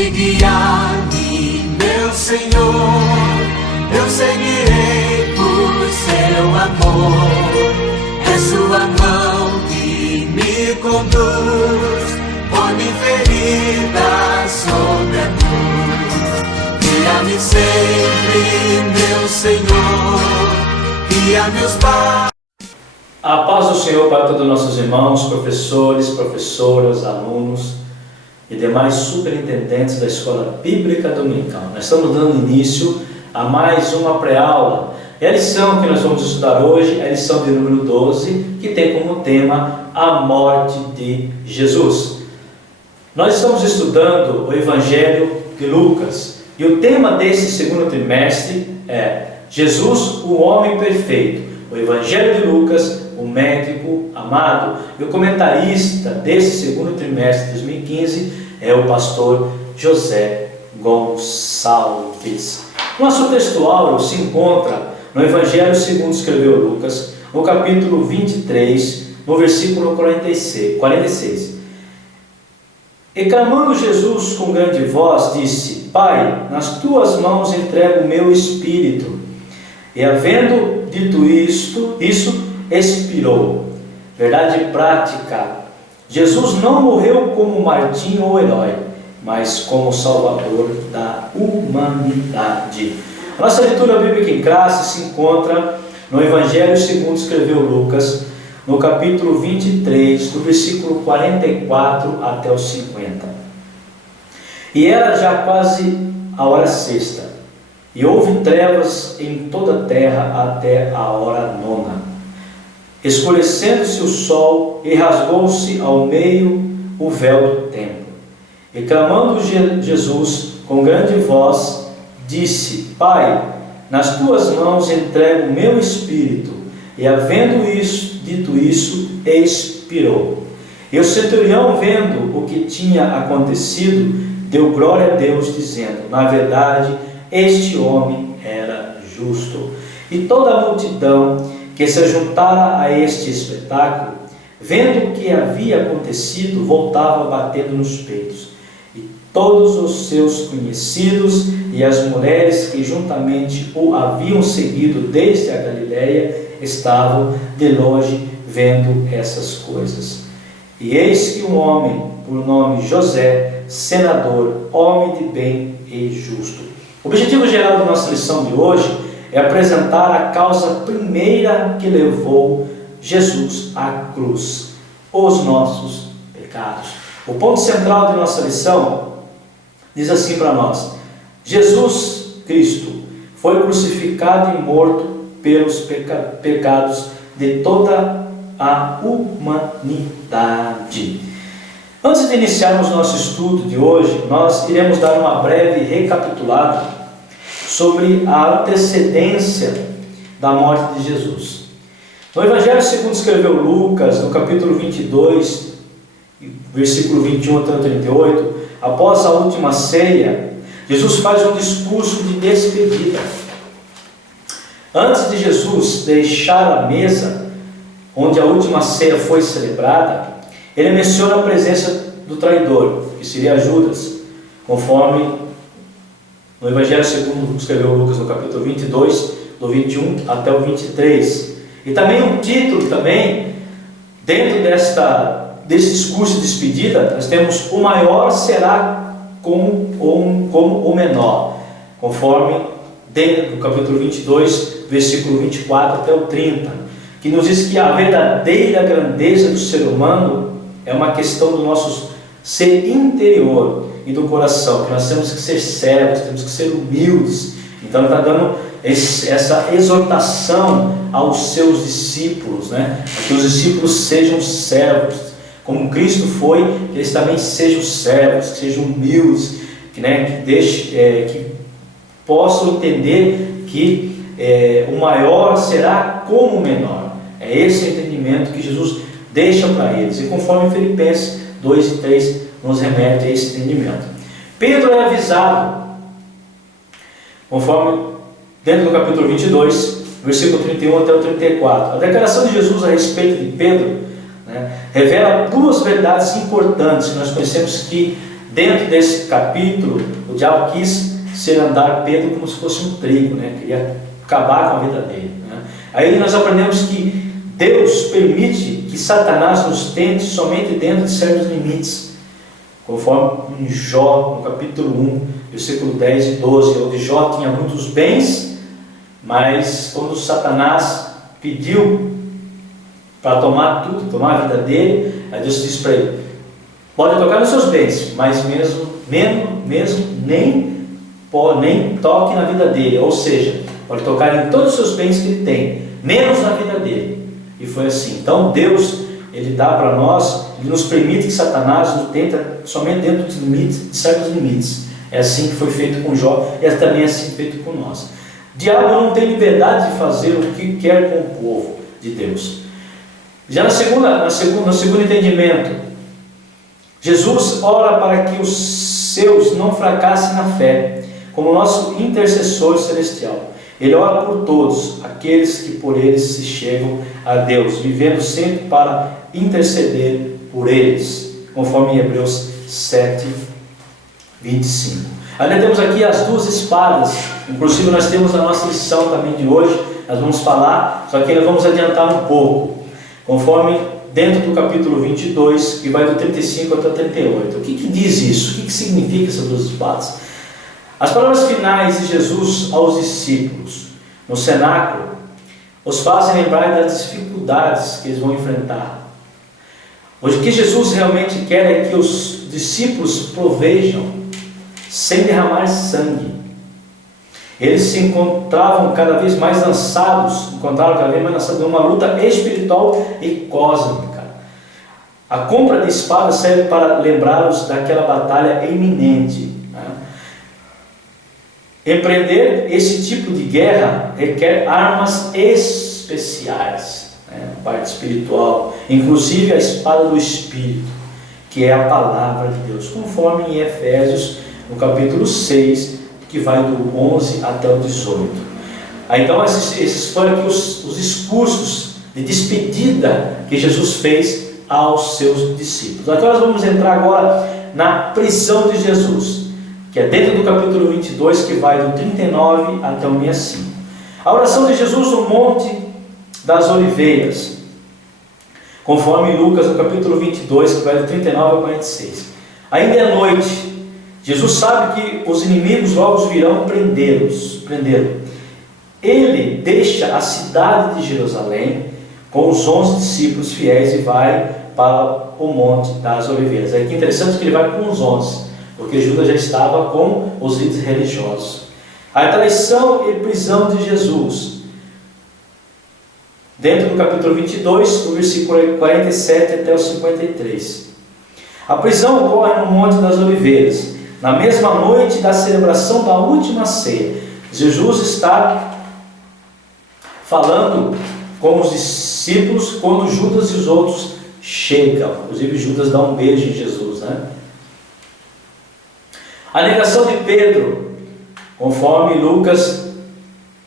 Se guiar-me, meu Senhor, eu seguirei por seu amor. É sua mão que me conduz, põe-me ferida sobre a cruz. Guia-me sempre, meu Senhor, guia meus passos. A paz do Senhor para todos os nossos irmãos, professores, professoras, alunos e demais superintendentes da Escola Bíblica Dominical. Nós estamos dando início a mais uma pré-aula. E a lição que nós vamos estudar hoje é a lição de número 12, que tem como tema a morte de Jesus. Nós estamos estudando o Evangelho de Lucas e o tema desse segundo trimestre é Jesus, o homem perfeito. O Evangelho de Lucas, o médico amado. E o comentarista desse segundo trimestre de 2015 é o pastor José Gonçalves. Nosso texto áureo se encontra no Evangelho segundo escreveu Lucas, no capítulo 23, no versículo 46. E clamando Jesus com grande voz, disse: Pai, nas tuas mãos entrego o meu espírito. E havendo dito isso expirou. Verdade prática: Jesus não morreu como martírio ou herói, mas como salvador da humanidade. A nossa leitura bíblica em classe se encontra no Evangelho segundo escreveu Lucas, no capítulo 23, do versículo 44 até o 50. E era já quase a hora sexta, e houve trevas em toda a terra até a hora nona. Escurecendo-se o sol, e rasgou-se ao meio o véu do templo. E clamando Jesus com grande voz, disse: Pai, nas tuas mãos entrego o meu espírito. E havendo dito isso, expirou. E o centurião, vendo o que tinha acontecido, deu glória a Deus, dizendo: na verdade, este homem era justo. E toda a multidão que se juntara a este espetáculo, vendo o que havia acontecido, voltava batendo nos peitos. E todos os seus conhecidos e as mulheres que juntamente o haviam seguido desde a Galiléia estavam de longe vendo essas coisas. E eis que um homem, por nome José, senador, homem de bem e justo. O objetivo geral da nossa lição de hoje é apresentar a causa primeira que levou Jesus à cruz: os nossos pecados. O ponto central de nossa lição diz assim para nós: Jesus Cristo foi crucificado e morto pelos pecados de toda a humanidade. Antes de iniciarmos nosso estudo de hoje, nós iremos dar uma breve recapitulada sobre a antecedência da morte de Jesus. No Evangelho segundo escreveu Lucas, no capítulo 22, versículo 21 até 38, após a última ceia, Jesus faz um discurso de despedida. Antes de Jesus deixar a mesa, onde a última ceia foi celebrada, ele menciona a presença do traidor, que seria Judas, conforme no Evangelho segundo escreveu Lucas, no capítulo 22, do 21 até o 23. E também um título, dentro desse discurso de despedida, nós temos: o maior será como o menor, conforme dentro do capítulo 22, versículo 24 até o 30, que nos diz que a verdadeira grandeza do ser humano é uma questão do nosso ser interior e do coração, que nós temos que ser servos, temos que ser humildes. Então ele está dando essa exortação aos seus discípulos, que os discípulos sejam servos, como Cristo foi, que eles também sejam servos, que sejam humildes, que possam entender que o maior será como o menor. É esse entendimento que Jesus deixa para eles, e conforme Filipenses 2 e 3 nos remete a esse entendimento. Pedro é avisado, conforme dentro do capítulo 22, versículo 31 até o 34. A declaração de Jesus a respeito de Pedro revela duas verdades importantes que nós conhecemos, que dentro desse capítulo, o diabo quis cirandar Pedro como se fosse um trigo, né? Queria acabar com a vida dele, né? Aí nós aprendemos que Deus permite que Satanás nos tente somente dentro de certos limites, conforme em Jó, no capítulo 1, versículo 10 e 12, onde Jó tinha muitos bens, mas quando Satanás pediu para tomar tudo, tomar a vida dele, aí Deus disse para ele: pode tocar nos seus bens, mas mesmo nem toque na vida dele, ou seja, pode tocar em todos os seus bens que ele tem, menos na vida dele. E foi assim. Então Deus, Ele dá para nós, Ele nos permite que Satanás nos tenta somente dentro dos limites, de certos limites. É assim que foi feito com Jó, e é também assim feito com nós. O diabo não tem liberdade de fazer o que quer com o povo de Deus. Já no segundo entendimento, Jesus ora para que os seus não fracassem na fé, como nosso intercessor celestial. Ele ora por todos aqueles que por eles se chegam a Deus, vivendo sempre para interceder por eles, conforme em Hebreus 7, 25. Ainda temos aqui as duas espadas, inclusive nós temos a nossa lição também de hoje, nós vamos falar, só que nós vamos adiantar um pouco, conforme dentro do capítulo 22, que vai do 35 até o 38. O que diz isso? O que significa essas duas espadas? As palavras finais de Jesus aos discípulos no cenáculo os fazem lembrar das dificuldades que eles vão enfrentar. Hoje, o que Jesus realmente quer é que os discípulos provejam sem derramar sangue. Eles se encontravam cada vez mais lançados, de uma luta espiritual e cósmica. A compra de espada serve para lembrá-los daquela batalha iminente. Empreender esse tipo de guerra requer armas especiais, a parte espiritual, inclusive a espada do Espírito, que é a palavra de Deus, conforme em Efésios, no capítulo 6, que vai do 11 até o 18. Então esses foram aqui os discursos de despedida que Jesus fez aos seus discípulos. Agora nós vamos entrar agora na prisão de Jesus, que é dentro do capítulo 22, que vai do 39 até o 65. A oração de Jesus no Monte das Oliveiras, conforme Lucas, no capítulo 22, que vai do 39 ao 46. Ainda é noite, Jesus sabe que os inimigos logo virão prendê-lo. Ele deixa a cidade de Jerusalém com os 11 discípulos fiéis e vai para o Monte das Oliveiras. É que interessante que ele vai com os 11, porque Judas já estava com os líderes religiosos. A traição e prisão de Jesus, dentro do capítulo 22, do versículo 47 até o 53. A prisão ocorre no Monte das Oliveiras, na mesma noite da celebração da última ceia. Jesus está falando com os discípulos quando Judas e os outros chegam. Inclusive Judas dá um beijo em Jesus, né? A negação de Pedro, conforme Lucas,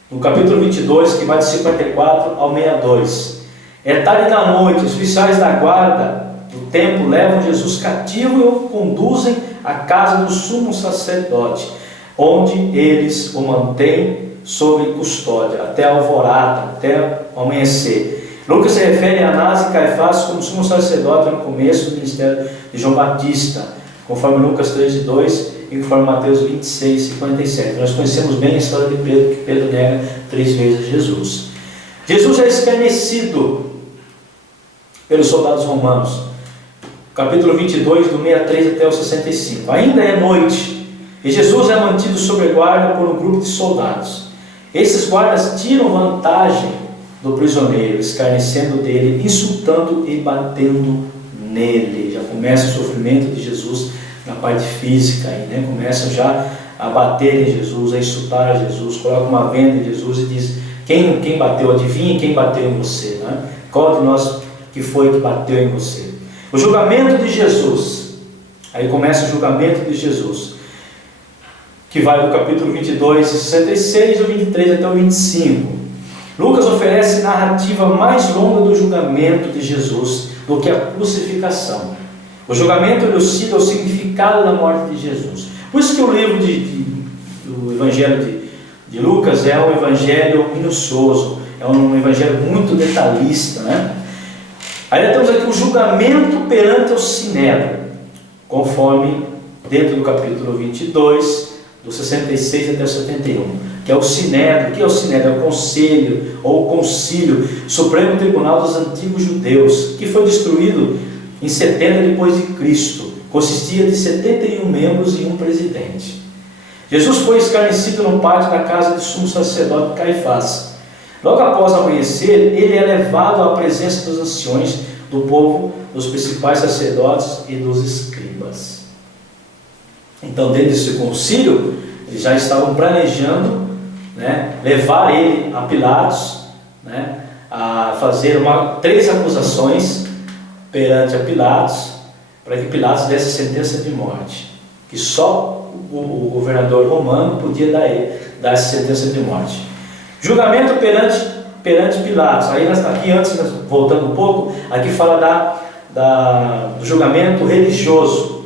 no capítulo 22, que vai de 54 ao 62. É tarde da noite, os oficiais da guarda do templo levam Jesus cativo e o conduzem à casa do sumo sacerdote, onde eles o mantêm sob custódia, até a alvorada, até o amanhecer. Lucas se refere a Anás e Caifás como sumo sacerdote no começo do ministério de João Batista, conforme Lucas 3:2 e conforme Mateus 26:57. Nós conhecemos bem a história de Pedro, que Pedro nega 3 vezes Jesus. Jesus é escarnecido pelos soldados romanos, capítulo 22, do 63 até o 65. Ainda é noite, e Jesus é mantido sob guarda por um grupo de soldados. Esses guardas tiram vantagem do prisioneiro, escarnecendo dele, insultando e batendo nele. Já começa o sofrimento de Jesus na parte física, né? Começam já a bater em Jesus, a insultar a Jesus, coloca uma venda em Jesus e diz: quem bateu? Adivinha quem bateu em você, né? Qual de nós que foi que bateu em você? O julgamento de Jesus, aí começa o julgamento de Jesus, que vai do capítulo 22, 66, do 23 até o 25. Lucas oferece narrativa mais longa do julgamento de Jesus do que a crucificação. O julgamento elucida o significado da morte de Jesus. Por isso que o livro do Evangelho de Lucas é um evangelho minucioso, é um evangelho muito detalhista, né? Aí temos aqui o julgamento perante o Sinédrio, conforme dentro do capítulo 22, do 66 até o 71, que é o Sinédrio. O que é o Sinédrio? É o conselho, ou o concílio, Supremo Tribunal dos Antigos Judeus, que foi destruído em 70 depois de Cristo. Consistia de 71 membros e um presidente. Jesus foi escarnecido no pátio da casa de sumo sacerdote Caifás. Logo após amanhecer, ele é levado à presença dos anciões do povo, dos principais sacerdotes e dos escribas. Então, dentro desse concílio, eles já estavam planejando, né, levar ele a Pilatos, né, a fazer 3 acusações perante a Pilatos, para que Pilatos desse sentença de morte, que só o governador romano podia dar essa sentença de morte. Julgamento perante Pilatos. Aí aqui antes, voltando um pouco, aqui fala do julgamento religioso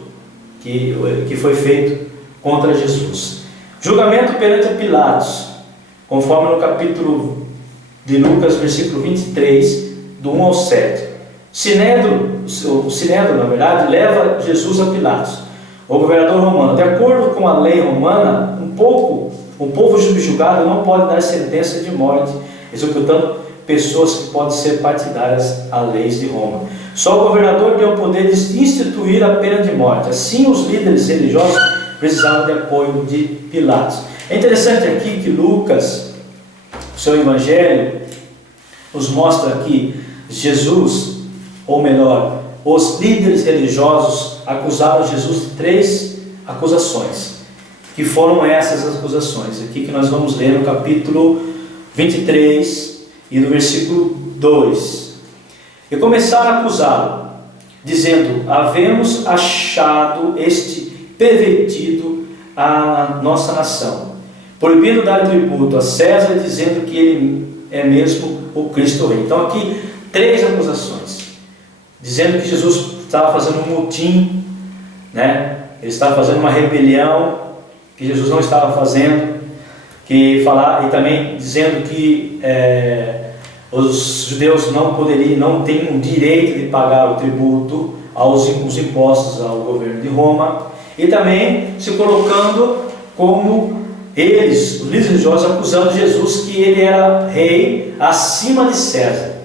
que foi feito contra Jesus. Julgamento perante Pilatos, conforme no capítulo de Lucas, versículo 23, do 1 ao 7. O Sinédrio, na verdade, leva Jesus a Pilatos, o governador romano. De acordo com a lei romana, um povo subjugado não pode dar sentença de morte, executando pessoas que podem ser partidárias a leis de Roma. Só o governador tem o poder de instituir a pena de morte. Assim, os líderes religiosos precisavam de apoio de Pilatos. É interessante aqui que Lucas, o seu evangelho, nos mostra que Jesus, ou melhor, os líderes religiosos acusaram Jesus de 3 acusações, que foram essas acusações, aqui que nós vamos ler no capítulo 23 e no versículo 2. E começaram a acusá-lo, dizendo: havemos achado este pervertido a nossa nação, proibindo dar tributo a César, dizendo que ele é mesmo o Cristo Rei. Então aqui 3 acusações, dizendo que Jesus estava fazendo um motim, né? Ele estava fazendo uma rebelião, que Jesus não estava fazendo, e também dizendo que os judeus não têm o direito de pagar o tributo os impostos ao governo de Roma, e também se colocando como eles, os líderes religiosos, acusando Jesus que ele era rei acima de César.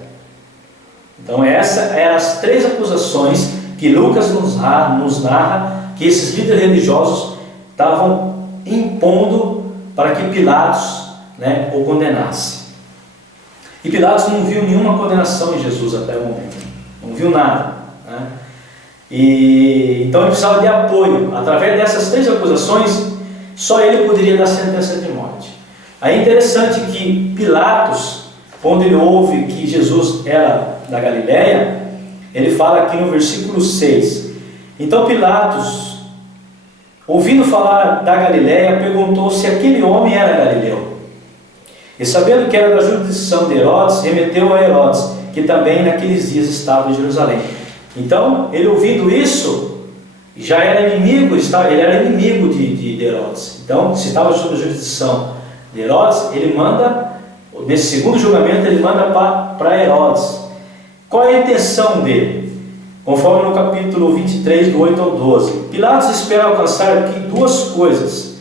Então essas eram as 3 acusações que Lucas nos narra, que esses líderes religiosos estavam impondo para que Pilatos, né, o condenasse. E Pilatos não viu nenhuma condenação em Jesus até o momento, não viu nada, né? Então ele precisava de apoio. Através dessas 3 acusações, só ele poderia dar sentença de morte. Aí é interessante que Pilatos, quando ele ouve que Jesus era da Galileia, ele fala aqui no versículo 6: então Pilatos, ouvindo falar da Galileia, perguntou se aquele homem era galileu. E sabendo que era da jurisdição de Herodes, remeteu a Herodes, que também naqueles dias estava em Jerusalém. Então, ele ouvindo isso, já era inimigo, ele era inimigo de Herodes. Então, se estava sob a jurisdição de Herodes, ele manda, nesse segundo julgamento, ele manda para Herodes. Qual é a intenção dele? Conforme no capítulo 23, do 8 ao 12. Pilatos espera alcançar aqui 2 coisas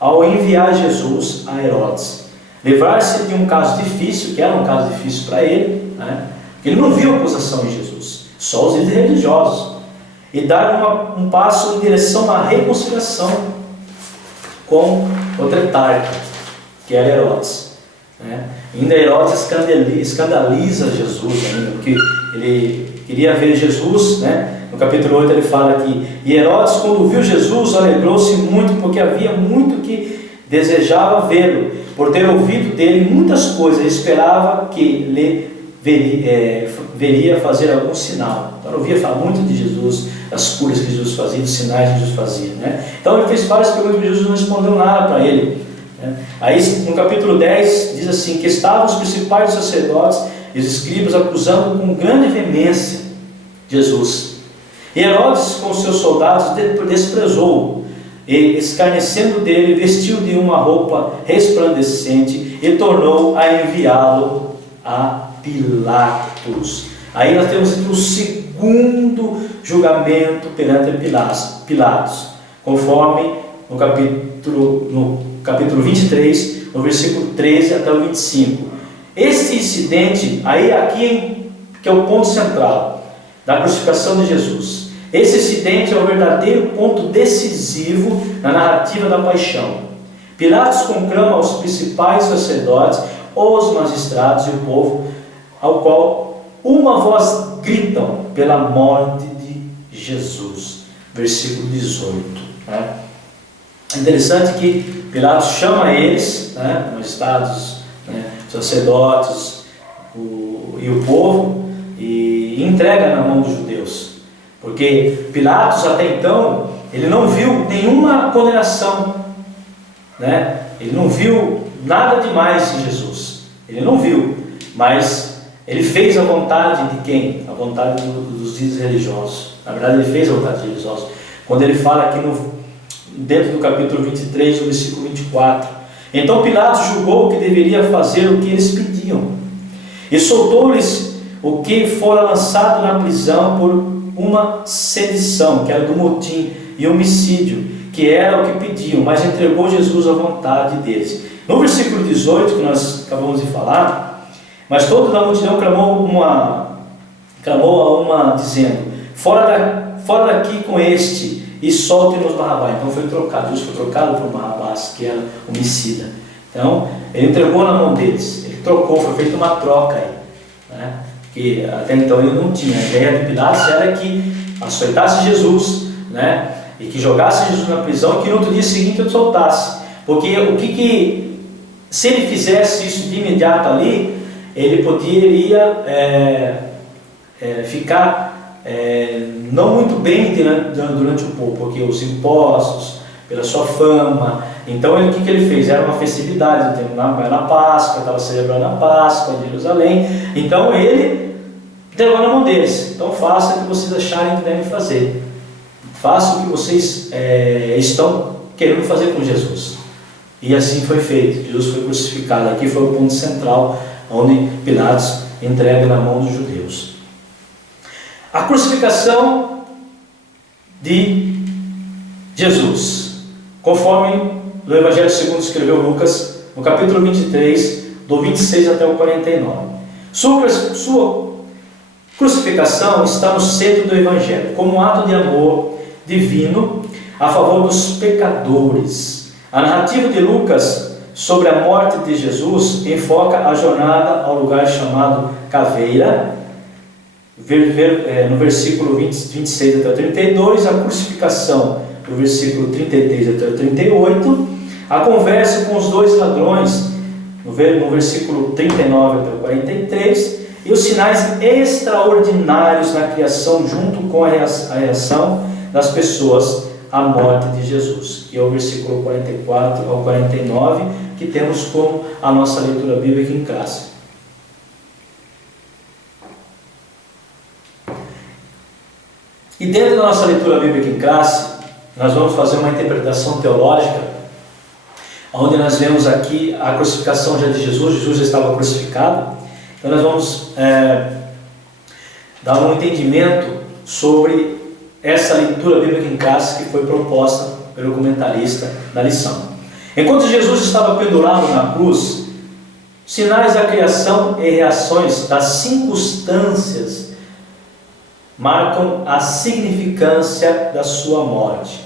ao enviar Jesus a Herodes: livrar-se de um caso difícil, que era um caso difícil para ele, né? Ele não viu acusação em Jesus, só os líderes religiosos, e dar um passo em direção à reconciliação com o tetrarca, que era Herodes, né? Ainda Herodes escandaliza Jesus ainda, porque ele queria ver Jesus, né? No capítulo 8 ele fala que e Herodes, quando viu Jesus, alegrou-se muito, porque havia muito que desejava vê-lo, por ter ouvido dele muitas coisas, esperava que lhe veria fazer algum sinal. Então ouvia falar muito de Jesus, das curas que Jesus fazia, dos sinais que Jesus fazia, né? Então ele fez várias perguntas e Jesus não respondeu nada para ele, né? Aí no capítulo 10 diz assim, que estavam os principais sacerdotes e os escribas acusando com grande veemência Jesus. E Herodes, com seus soldados, desprezou-o, e, escarnecendo dele, vestiu de uma roupa resplandecente e tornou a enviá-lo a Pilatos. Aí nós temos aqui o segundo julgamento perante Pilatos, conforme no capítulo 23, no versículo 13 até o 25. Este incidente, aqui que é o ponto central da crucificação de Jesus. Esse incidente é o verdadeiro ponto decisivo na narrativa da paixão. Pilatos conclama aos principais sacerdotes, os magistrados e o povo, ao qual uma voz gritam pela morte de Jesus. Versículo 18. Né? É interessante que Pilatos chama eles, né, magistrados, né, sacerdotes e o povo, e entrega na mão dos judeus. Porque Pilatos até então, ele não viu nenhuma condenação, né? Ele não viu nada demais em Jesus, ele não viu, mas ele fez a vontade de quem? A vontade dos líderes religiosos. Na verdade ele fez a vontade dos religiosos, quando ele fala aqui dentro do capítulo 23, no versículo 24, então Pilatos julgou que deveria fazer o que eles pediam, e soltou-lhes o que fora lançado na prisão por uma sedição, que era do motim, e homicídio, que era o que pediam, mas entregou Jesus à vontade deles. No versículo 18, que nós acabamos de falar, mas toda a multidão clamou a uma dizendo, fora daqui com este, e solte-nos Barrabás. Então foi trocado, Jesus foi trocado por Barrabás, que era homicida. Então ele entregou na mão deles, ele trocou, foi feita uma troca aí, né? Que até então ele não tinha. A ideia de Pilatos era que açoitasse Jesus, né? E que jogasse Jesus na prisão, e que no outro dia seguinte ele soltasse. Porque se ele fizesse isso de imediato ali, ele poderia ficar não muito bem durante o povo, porque os impostos, pela sua fama. Então o que ele fez? Era uma festividade, na Páscoa, estava celebrando a Páscoa de Jerusalém. Então ele entregou na mão deles. Então faça o que vocês acharem que devem fazer, faça o que vocês estão querendo fazer com Jesus. E assim foi feito. Jesus foi crucificado. Aqui foi o ponto central, onde Pilatos entrega na mão dos judeus. A crucificação de Jesus, conforme no Evangelho segundo escreveu Lucas, no capítulo 23, do 26 até o 49. Sua crucificação está no centro do Evangelho, como um ato de amor divino a favor dos pecadores. A narrativa de Lucas sobre a morte de Jesus enfoca a jornada ao lugar chamado Caveira, no versículo 26 até o 32, a crucificação do versículo 33 até o 38, a conversa com os dois ladrões no versículo 39 até o 43, e os sinais extraordinários na criação junto com a reação das pessoas à morte de Jesus, que é o versículo 44 ao 49, que temos como a nossa leitura bíblica em classe. E dentro da nossa leitura bíblica em classe, nós vamos fazer uma interpretação teológica, onde nós vemos aqui a crucificação já de Jesus. Jesus já estava crucificado. Então nós vamos dar um entendimento sobre essa leitura bíblica em classe que foi proposta pelo comentarista da lição. Enquanto Jesus estava pendurado na cruz, sinais da criação e reações das circunstâncias marcam a significância da sua morte,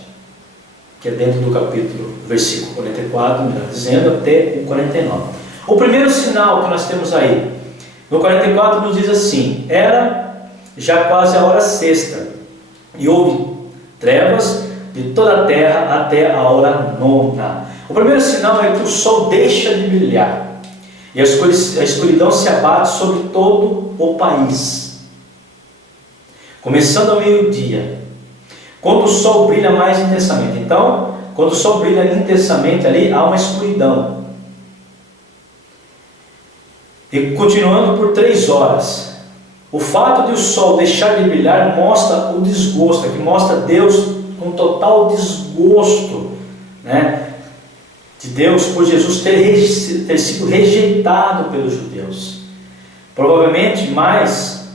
que é dentro do capítulo, versículo 44, melhor dizendo, até o 49. O primeiro sinal que nós temos aí, no 44 nos diz assim: era já quase a hora sexta, e houve trevas de toda a terra até a hora nona. O primeiro sinal é que o sol deixa de brilhar, e a escuridão se abate sobre todo o país, começando ao meio-dia, quando o sol brilha mais intensamente. Então, quando o sol brilha intensamente ali, há uma escuridão. E continuando por 3 horas. O fato de o sol deixar de brilhar mostra o desgosto, aqui mostra Deus com total desgosto, né, de Deus por Jesus ter sido rejeitado pelos judeus. Provavelmente mais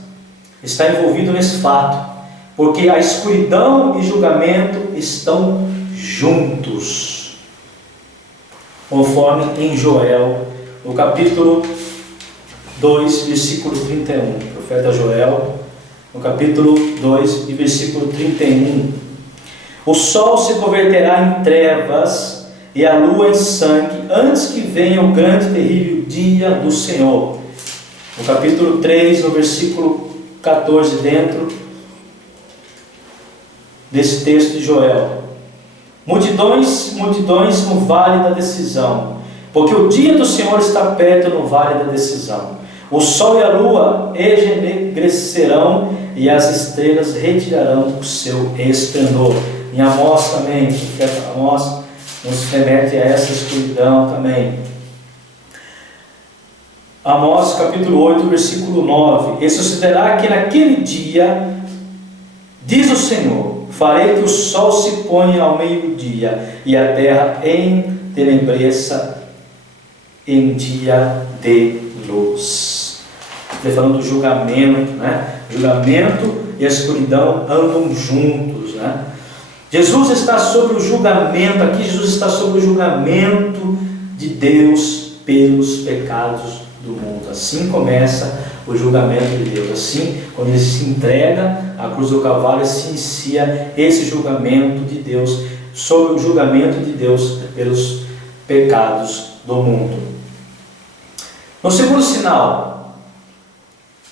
está envolvido nesse fato, porque a escuridão e julgamento estão juntos, conforme em Joel, no capítulo 2, versículo 31. O profeta Joel, no capítulo 2 e versículo 31. O sol se converterá em trevas e a lua em sangue, antes que venha o grande e terrível dia do Senhor. No capítulo 3, no versículo 14, dentro desse texto de Joel. Multidões, multidões no vale da decisão, porque o dia do Senhor está perto no vale da decisão. O sol e a lua enegrecerão e as estrelas retirarão o seu esplendor. Em Amós também, Amós nos remete a essa escuridão também. Amós capítulo 8, versículo 9. E sucederá que naquele dia, diz o Senhor, farei que o sol se ponha ao meio-dia e a terra entenebreça em dia de luz. Está falando do julgamento, né? Julgamento e a escuridão andam juntos, né? Jesus está sobre o julgamento, aqui Jesus está sobre o julgamento de Deus pelos pecados do mundo. Assim começa o julgamento de Deus. Assim, quando ele se entrega à cruz do Calvário, se inicia esse julgamento de Deus, sobre o julgamento de Deus pelos pecados do mundo. No segundo sinal,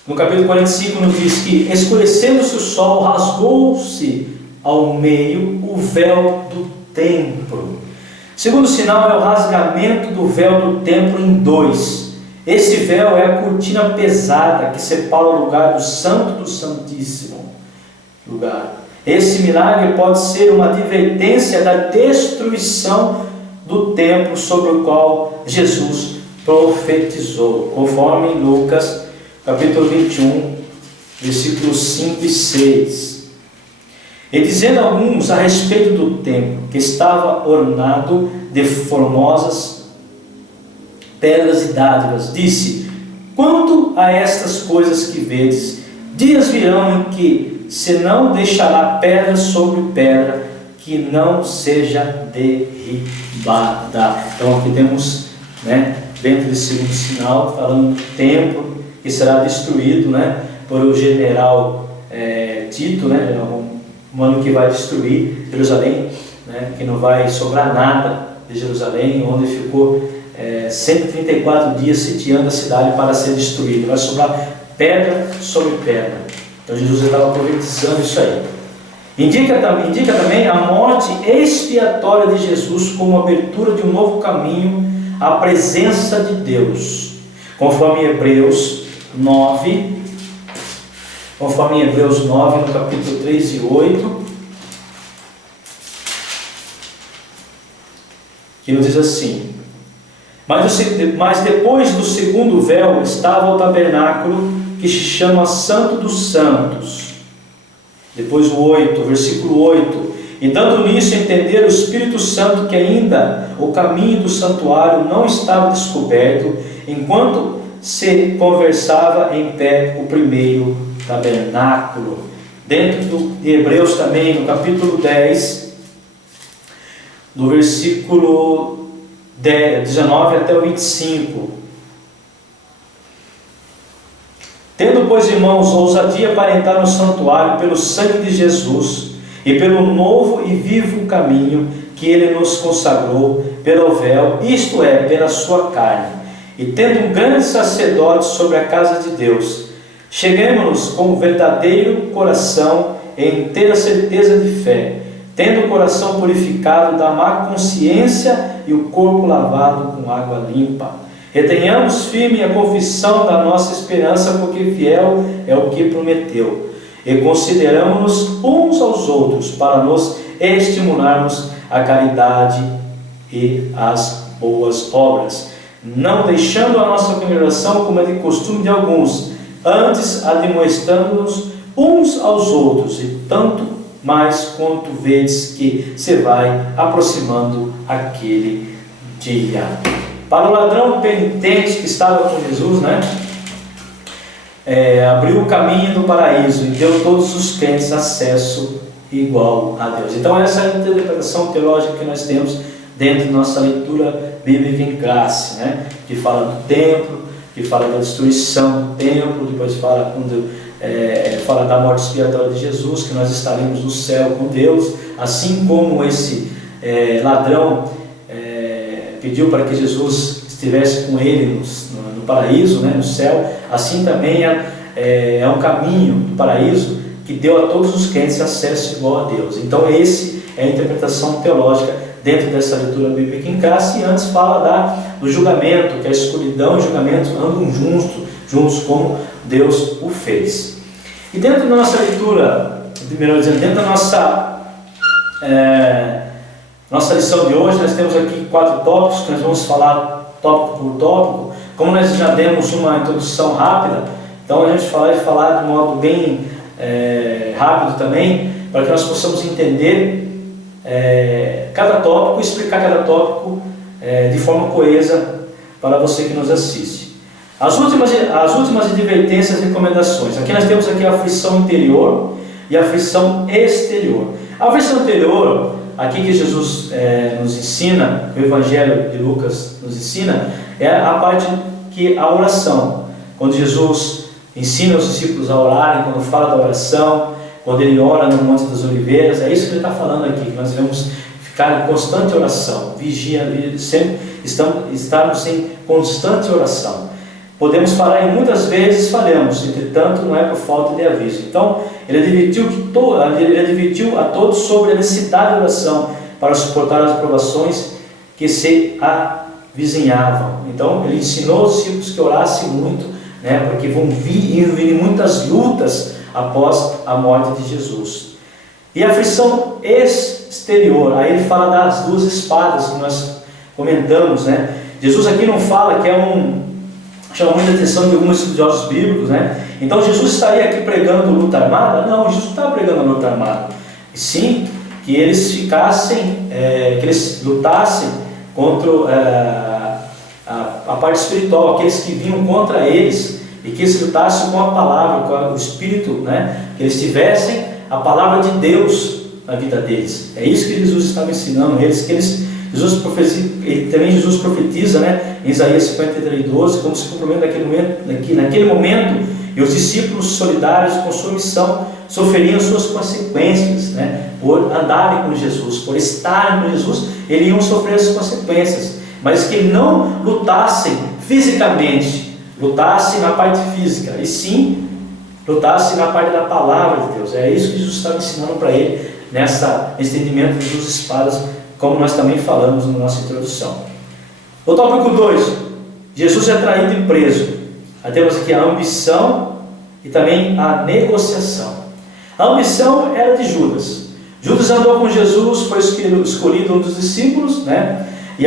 no capítulo 45, nos diz que, escurecendo-se o sol, rasgou-se ao meio o véu do templo. O segundo sinal é o rasgamento do véu do templo em dois. Esse véu é a cortina pesada que separa o lugar do santo do santíssimo lugar. Esse milagre pode ser uma advertência da destruição do templo sobre o qual Jesus profetizou, conforme em Lucas capítulo 21, versículos 5 e 6. E dizendo a alguns a respeito do templo, que estava ornado de formosas pedras e dádivas, disse: quanto a estas coisas que vedes, dias virão em que se não deixará pedra sobre pedra que não seja derribada. Então aqui temos, né, dentro desse segundo sinal, falando do templo que será destruído, né, por o general Tito, né, um ano que vai destruir Jerusalém, né, que não vai sobrar nada de Jerusalém, onde ficou 134 dias sitiando a cidade para ser destruída. Vai sobrar pedra sobre pedra. Então Jesus estava profetizando isso aí. Indica também a morte expiatória de Jesus como abertura de um novo caminho à presença de Deus, conforme em Hebreus 9, no capítulo 3 e 8, que nos diz assim: mas depois do segundo véu estava o tabernáculo, que se chama Santo dos Santos. Depois o 8, versículo 8: e dando nisso a entender o Espírito Santo que ainda o caminho do santuário não estava descoberto, enquanto se conversava em pé o primeiro tabernáculo. Dentro de Hebreus também, no capítulo 10, do versículo 19 até o 25. Tendo, pois, irmãos, ousadia para entrar no santuário pelo sangue de Jesus e pelo novo e vivo caminho que ele nos consagrou pelo véu, isto é, pela sua carne, e tendo um grande sacerdote sobre a casa de Deus, cheguemo-nos com verdadeiro coração e inteira certeza de fé, tendo o coração purificado da má consciência e o corpo lavado com água limpa. Retenhamos firme a confissão da nossa esperança, porque fiel é o que prometeu. E consideramos-nos uns aos outros para nos estimularmos a caridade e as boas obras, não deixando a nossa congregação como é de costume de alguns, antes admoestando-nos uns aos outros, e tanto mais quanto vedes que se vai aproximando aquele dia. Para o ladrão penitente que estava com Jesus, né? Abriu o caminho do paraíso e deu a todos os crentes acesso igual a Deus. Então essa é a interpretação teológica que nós temos dentro da nossa leitura bíblica em classe, né? Que fala do templo, que fala da destruição do templo, depois fala fala da morte expiatória de Jesus, que nós estaremos no céu com Deus, assim como esse ladrão pediu para que Jesus estivesse com ele no paraíso, né, no céu. Assim também é um caminho do paraíso que deu a todos os crentes acesso igual a Deus. Então esse é a interpretação teológica dentro dessa leitura bíblica em classe. E antes fala do julgamento, que a escuridão e o julgamento andam juntos como Deus o fez. E dentro da nossa leitura, dentro da nossa lição de hoje, nós temos aqui 4 tópicos que nós vamos falar tópico por tópico. Como nós já demos uma introdução rápida, então a gente vai falar de modo bem rápido também, para que nós possamos entender cada tópico e explicar cada tópico de forma coesa para você que nos assiste. As últimas advertências e recomendações. Aqui nós temos a aflição interior e a aflição exterior. A aflição interior, aqui que Jesus nos ensina, o Evangelho de Lucas nos ensina, é a parte que a oração. Quando Jesus ensina os discípulos a orarem, quando fala da oração, quando ele ora no Monte das Oliveiras, é isso que ele está falando aqui, que nós devemos ficar em constante oração, sempre estarmos em constante oração. Podemos falar e muitas vezes falhamos, entretanto não é por falta de aviso. Então ele advertiu a todos sobre a necessidade de oração para suportar as provações que se avizinhavam. Então ele ensinou os discípulos que orassem muito, né, porque iam vir muitas lutas após a morte de Jesus. E a aflição exterior, aí ele fala das 2 espadas que nós comentamos, né? Jesus aqui não fala que chama muita atenção de alguns estudiosos bíblicos, né? Então Jesus estaria aqui pregando luta armada? Não, Jesus não está pregando luta armada. E sim, que eles que eles lutassem contra a parte espiritual, aqueles que vinham contra eles, e que eles lutassem com a palavra, com o Espírito, né? Que eles tivessem a palavra de Deus na vida deles. É isso que Jesus estava ensinando eles, Jesus profetiza, né, em Isaías 53:12, como se cumprimenta naquele momento, e os discípulos solidários com sua missão sofreriam suas consequências, né, por andarem com Jesus, por estarem com Jesus, eles iam sofrer as consequências, mas que não lutassem fisicamente, lutassem na parte física, e sim lutassem na parte da palavra de Deus. É isso que Jesus estava ensinando para ele nesse entendimento de 2 espadas, como nós também falamos na nossa introdução. O tópico 2, Jesus é traído e preso. Aí temos aqui a ambição e também a negociação. A ambição era de Judas. Judas andou com Jesus, foi escolhido um dos discípulos, né? E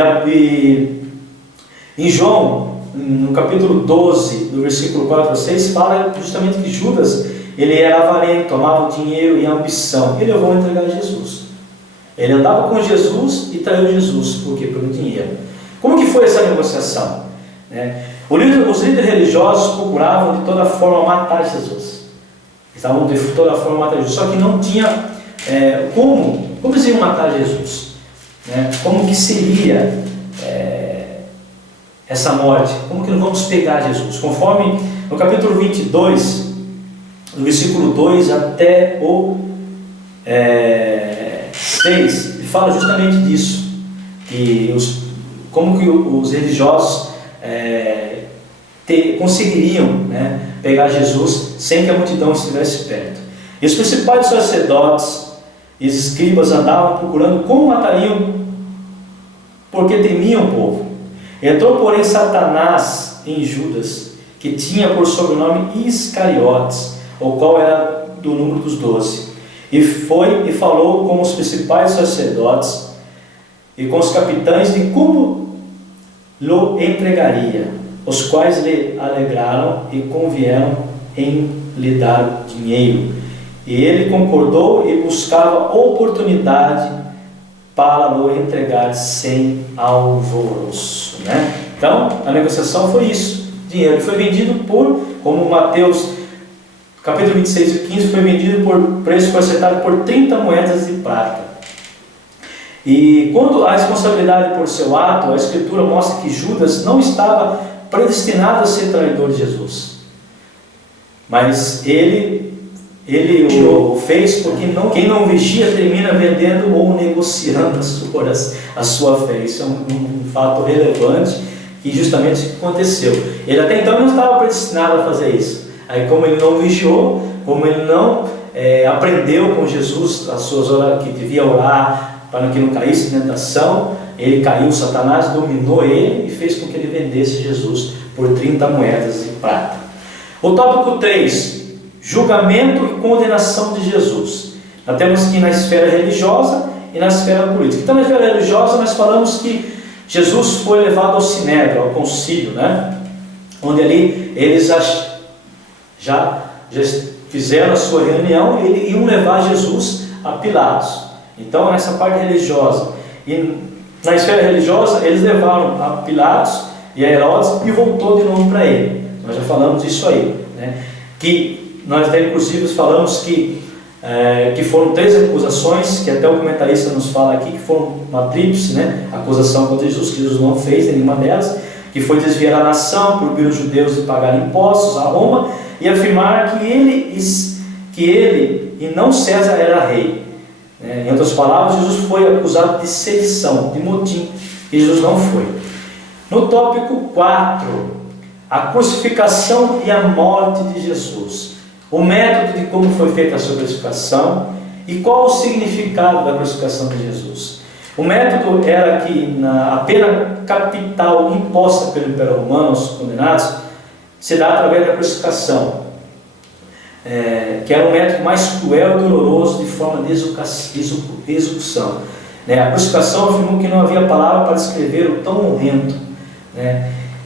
em João, no capítulo 12, do versículo 4 a 6, fala justamente que Judas, ele era avarento, amava o dinheiro e a ambição. Ele levou a entregar a Jesus. Ele andava com Jesus e traiu Jesus. Por quê? Pelo dinheiro. Como que foi essa negociação? Os líderes religiosos procuravam de toda forma matar Jesus. Estavam de toda forma matar Jesus. Só que não tinha como eles iam matar Jesus. Como que seria essa morte? Como que nós vamos pegar Jesus? Conforme no capítulo 22, do versículo 2 até o 6, ele fala justamente disso, como que os religiosos conseguiriam, né, pegar Jesus sem que a multidão estivesse perto. E os principais sacerdotes e os escribas andavam procurando como matariam, porque temiam o povo. Entrou, porém, Satanás em Judas, que tinha por sobrenome Iscariotes, o qual era do número dos 12. E foi e falou com os principais sacerdotes e com os capitães de como lhe entregaria, os quais lhe alegraram e convieram em lhe dar dinheiro. E ele concordou e buscava oportunidade para o entregar sem alvoroço, né? Então, a negociação foi isso. Dinheiro foi vendido por, como Mateus capítulo 26 e 15, foi vendido por preço, foi acertado por 30 moedas de prata. E quando a responsabilidade por seu ato, a Escritura mostra que Judas não estava predestinado a ser traidor de Jesus. Mas ele o fez porque quem não vigia termina vendendo ou negociando a sua fé. Isso é um fato relevante que justamente aconteceu. Ele até então não estava predestinado a fazer isso. Aí, como ele não vigiou, como ele não aprendeu com Jesus as suas horas que devia orar para que não caísse em tentação, ele caiu, Satanás dominou ele e fez com que ele vendesse Jesus por 30 moedas de prata. O tópico 3, julgamento e condenação de Jesus. Nós temos que na esfera religiosa e na esfera política. Então, na esfera religiosa, nós falamos que Jesus foi levado ao sinédrio, ao concílio, né? Onde ali eles já fizeram a sua reunião e iam levar Jesus a Pilatos. Então, nessa parte religiosa, e na esfera religiosa, eles levaram a Pilatos e a Herodes e voltou de novo para ele. Nós já falamos disso aí, né? Que nós até inclusive falamos que foram 3 acusações, que até o comentarista nos fala aqui, que foram uma tríplice, né? Acusação contra Jesus, que Jesus não fez nenhuma delas, que foi desviar a nação, proibir os judeus de pagar impostos a Roma e afirmar que ele e não César era rei. Em outras palavras, Jesus foi acusado de sedição, de motim, e Jesus não foi. No tópico 4, a crucificação e a morte de Jesus. O método de como foi feita a sua crucificação e qual o significado da crucificação de Jesus. O método era que a pena capital imposta pelo Império Romano aos condenados se dá através da crucificação. Que era um método mais cruel e doloroso de forma de execução. A crucificação afirmou que não havia palavra para descrever o tão horrendo,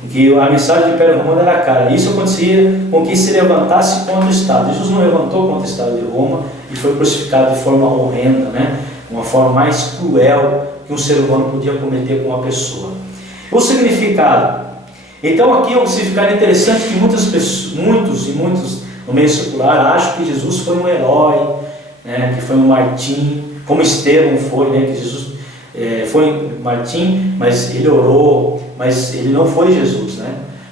que a mensagem do Império Romano era cara. Isso acontecia com que se levantasse contra o Estado. Jesus não levantou contra o Estado de Roma e foi crucificado de forma horrenda, uma forma mais cruel que um ser humano podia cometer com uma pessoa. O significado. Então aqui o significado é interessante que muitos no meio secular acham que Jesus foi um herói, que foi um martim, como Estevão foi, que Jesus foi martim, mas ele orou, mas ele não foi Jesus,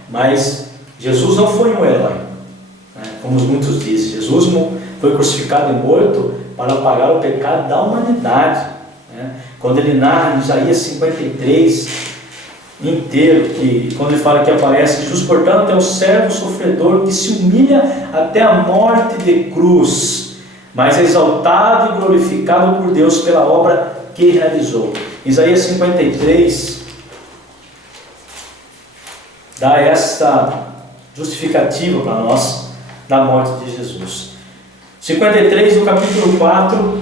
mas Jesus não foi um herói, como muitos dizem. Jesus foi crucificado e morto para pagar o pecado da humanidade, quando ele narra em Isaías 53 inteiro, que quando ele fala que aparece Jesus, portanto, é o servo sofredor que se humilha até a morte de cruz, mas é exaltado e glorificado por Deus pela obra que realizou. Isaías 53 dá essa justificativa para nós da morte de Jesus. 53 do capítulo 4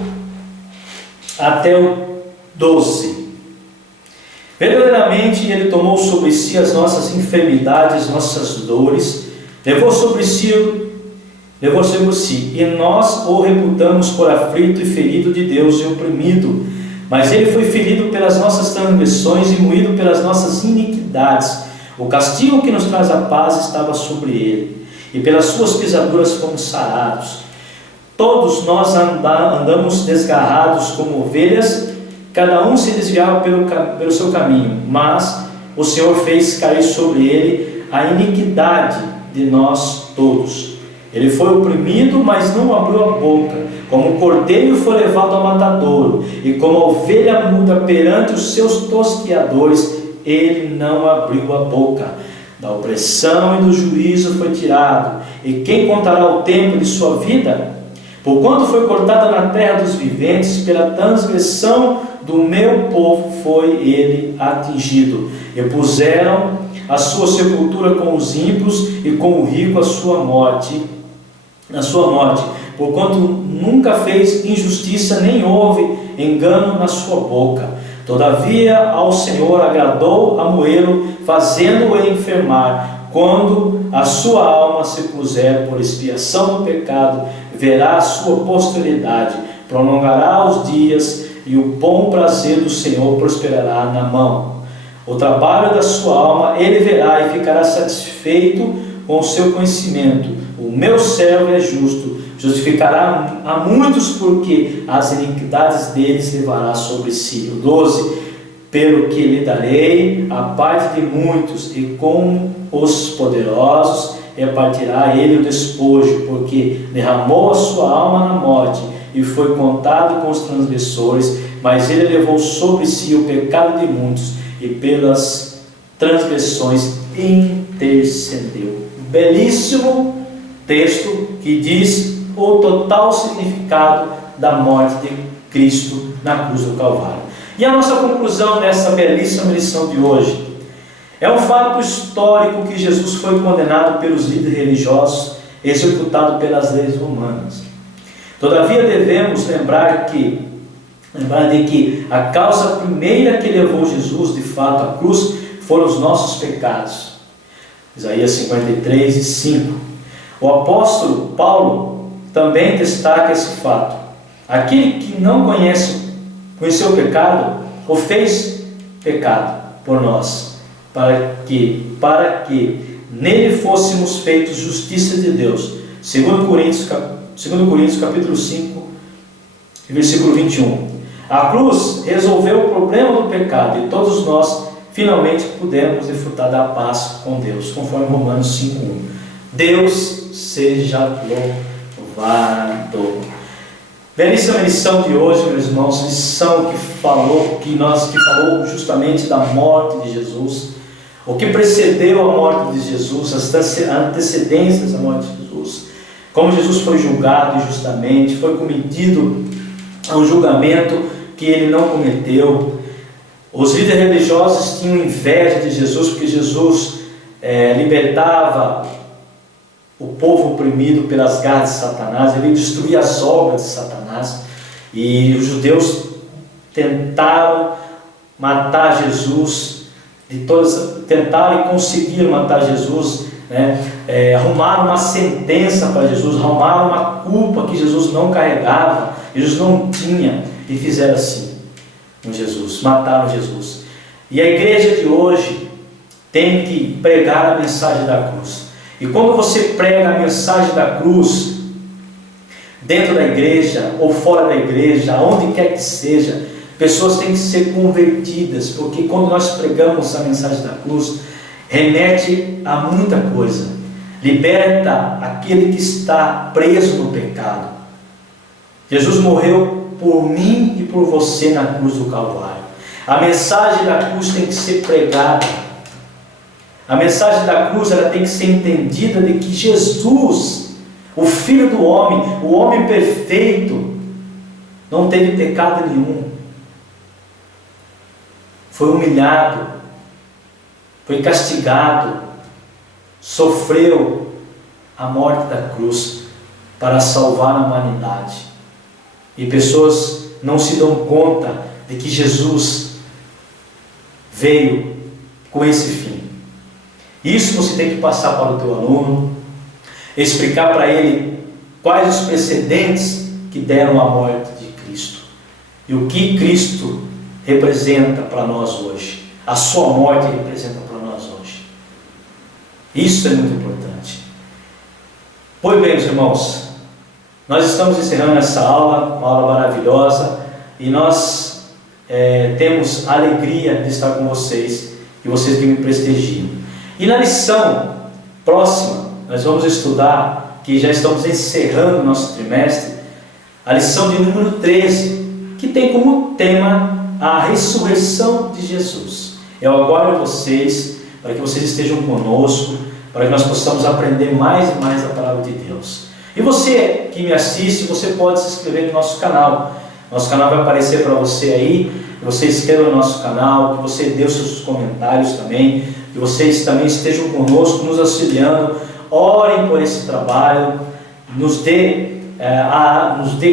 até o 12. Verdadeiramente ele tomou sobre si as nossas enfermidades, nossas dores, levou sobre si, e nós o reputamos por aflito e ferido de Deus e oprimido. Mas ele foi ferido pelas nossas transgressões e moído pelas nossas iniquidades. O castigo que nos traz a paz estava sobre ele, e pelas suas pisaduras fomos sarados. Todos nós andamos desgarrados como ovelhas, cada um se desviava pelo seu caminho, mas o Senhor fez cair sobre ele a iniquidade de nós todos. Ele foi oprimido, mas não abriu a boca. Como o cordeiro foi levado ao matadouro, e como a ovelha muda perante os seus tosqueadores, ele não abriu a boca. Da opressão e do juízo foi tirado. E quem contará o tempo de sua vida? Porquanto foi cortado na terra dos viventes, pela transgressão do meu povo foi ele atingido. E puseram a sua sepultura com os ímpios, e com o rico a sua morte, porquanto nunca fez injustiça, nem houve engano na sua boca. Todavia ao Senhor agradou a moê-lo, fazendo-o enfermar. quando a sua alma se puser por expiação do pecado, verá a sua posteridade, prolongará os dias, e o bom prazer do Senhor prosperará na mão. O trabalho da sua alma ele verá e ficará satisfeito com o seu conhecimento. O meu servo é justo, justificará a muitos, porque as iniquidades deles levará sobre si. O 12, pelo que lhe darei a parte de muitos, e com os poderosos repartirá ele o despojo, porque derramou a sua alma na morte, e foi contado com os transgressores, mas ele levou sobre si o pecado de muitos, e pelas transgressões intercedeu. Belíssimo texto que diz o total significado da morte de Cristo na cruz do Calvário. E a nossa conclusão dessa belíssima lição de hoje é um fato histórico que Jesus foi condenado pelos líderes religiosos, executado pelas leis romanas. Todavia devemos lembrar de que a causa primeira que levou Jesus de fato à cruz foram os nossos pecados. Isaías 53 e 5. O apóstolo Paulo também destaca esse fato. Aquele que não conheceu o pecado, o fez pecado por nós, para que nele fôssemos feitos justiça de Deus. 2 Coríntios capítulo 5, versículo 21. A cruz resolveu o problema do pecado, e todos nós finalmente pudemos desfrutar da paz com Deus, conforme Romanos 5:1. Deus seja louvado. Belíssima lição de hoje, meus irmãos, lição que falou justamente da morte de Jesus, o que precedeu a morte de Jesus, as antecedências da morte de Jesus, como Jesus foi julgado injustamente, foi cometido um julgamento que ele não cometeu. Os líderes religiosos tinham inveja de Jesus, porque Jesus libertava o povo oprimido pelas garras de Satanás, ele destruía as obras de Satanás, e os judeus tentaram matar Jesus, tentaram e conseguiram matar Jesus, arrumaram uma sentença para Jesus, arrumaram uma culpa que Jesus não carregava, Jesus não tinha, e fizeram assim com Jesus, mataram Jesus. E a igreja de hoje tem que pregar a mensagem da cruz. E quando você prega a mensagem da cruz, dentro da igreja ou fora da igreja, aonde quer que seja, pessoas têm que ser convertidas, porque quando nós pregamos a mensagem da cruz, remete a muita coisa, liberta aquele que está preso no pecado. Jesus morreu por mim e por você na cruz do Calvário. A mensagem da cruz tem que ser pregada. A mensagem da cruz ela tem que ser entendida de que Jesus, o Filho do homem, o homem perfeito, não teve pecado nenhum. Foi humilhado, foi castigado, sofreu a morte da cruz para salvar a humanidade. E pessoas não se dão conta de que Jesus veio com esse fim. Isso você tem que passar para o teu aluno, explicar para ele quais os precedentes que deram a morte de Cristo e o que Cristo representa para nós hoje. A sua morte representa para nós hoje. Isso é muito importante. Pois bem, meus irmãos, nós estamos encerrando essa aula, uma aula maravilhosa, e nós temos a alegria de estar com vocês, e vocês que me prestigiam. E na lição próxima, nós vamos estudar, que já estamos encerrando o nosso trimestre, a lição de número 13, que tem como tema a ressurreição de Jesus. Eu aguardo vocês, para que vocês estejam conosco, para que nós possamos aprender mais e mais a palavra de Deus. E você que me assiste, você pode se inscrever no nosso canal. Nosso canal vai aparecer para você aí. Que você inscreva no nosso canal, que você dê os seus comentários também, que vocês também estejam conosco, nos auxiliando. Orem por esse trabalho, nos dê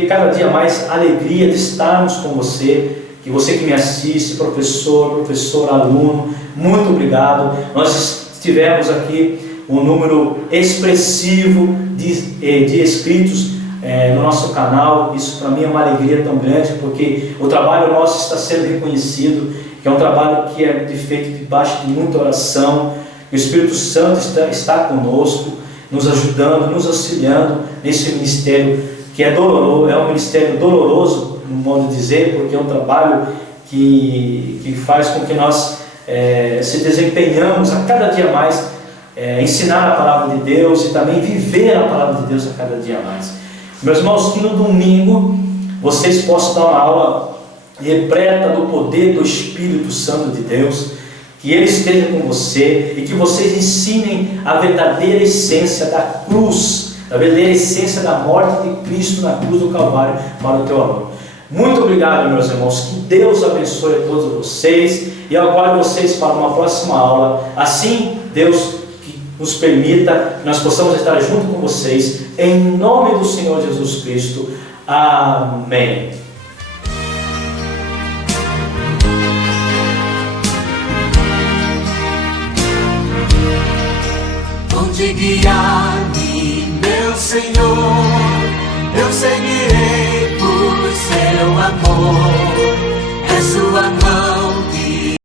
cada dia mais alegria de estarmos com você. Que você que me assiste, professor, aluno, muito obrigado. Nós estivemos aqui um número expressivo de inscritos no nosso canal. Isso para mim é uma alegria tão grande, porque o trabalho nosso está sendo reconhecido, que é um trabalho que é feito debaixo de muita oração. O Espírito Santo está conosco, nos ajudando, nos auxiliando nesse ministério que é doloroso, é um ministério doloroso, no modo de dizer, porque é um trabalho que faz com que nós se desempenhamos a cada dia mais, ensinar a palavra de Deus e também viver a palavra de Deus a cada dia mais. Meus irmãos, que no domingo vocês possam dar uma aula repleta do poder do Espírito Santo de Deus, que Ele esteja com você e que vocês ensinem a verdadeira essência da cruz, a verdadeira essência da morte de Cristo na cruz do Calvário para o teu aluno. Muito obrigado, meus irmãos, que Deus abençoe a todos vocês e eu aguardo vocês para uma próxima aula. Assim, Deus que nos permita, que nós possamos estar junto com vocês, em nome do Senhor Jesus Cristo. Amém. Onde guiar-me, meu Senhor, eu seguirei por seu amor, é sua mão